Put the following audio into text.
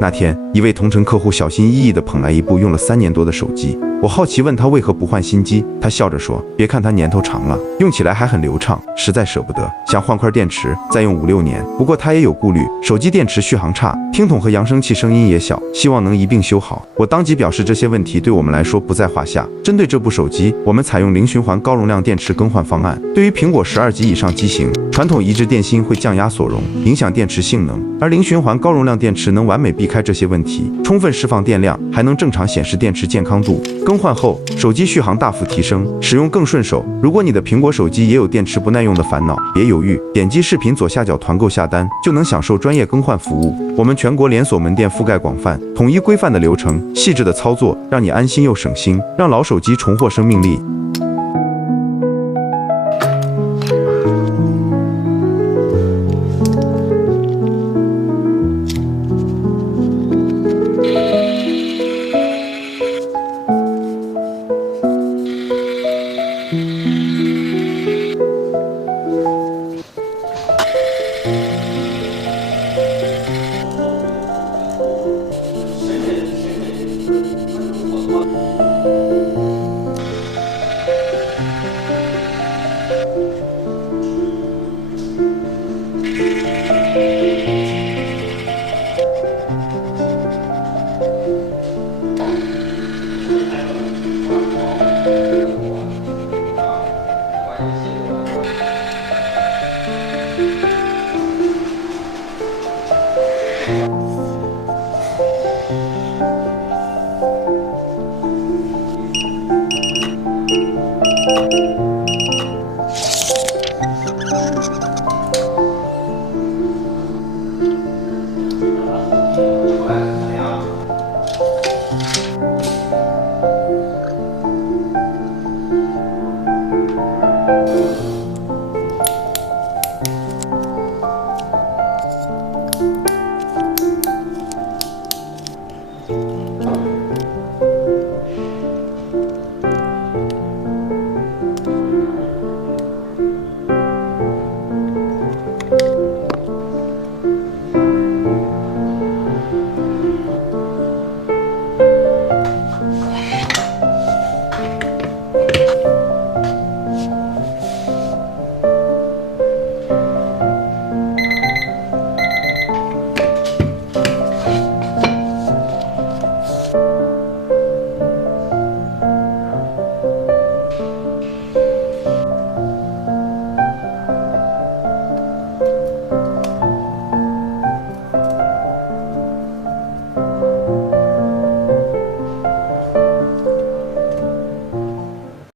那天，一位同城客户小心翼翼地捧来一部用了3年多的手机。我好奇问他为何不换新机，他笑着说：“别看它年头长了，用起来还很流畅，实在舍不得，想换块电池再用5、6年。不过他也有顾虑，手机电池续航差，听筒和扬声器声音也小，希望能一并修好。”我当即表示这些问题对我们来说不在话下。针对这部手机，我们采用零循环高容量电池更换方案。对于苹果12级以上机型，传统移植电芯会降压锁容，影响电池性能，而零循环高容量电池能完美避开这些问题，充分释放电量，还能正常显示电池健康度。更换后，手机续航大幅提升，使用更顺手。如果你的苹果手机也有电池不耐用的烦恼，别犹豫，点击视频左下角团购下单，就能享受专业更换服务。我们全国连锁门店覆盖广泛，统一规范的流程，细致的操作，让你安心又省心，让老手机重获生命力。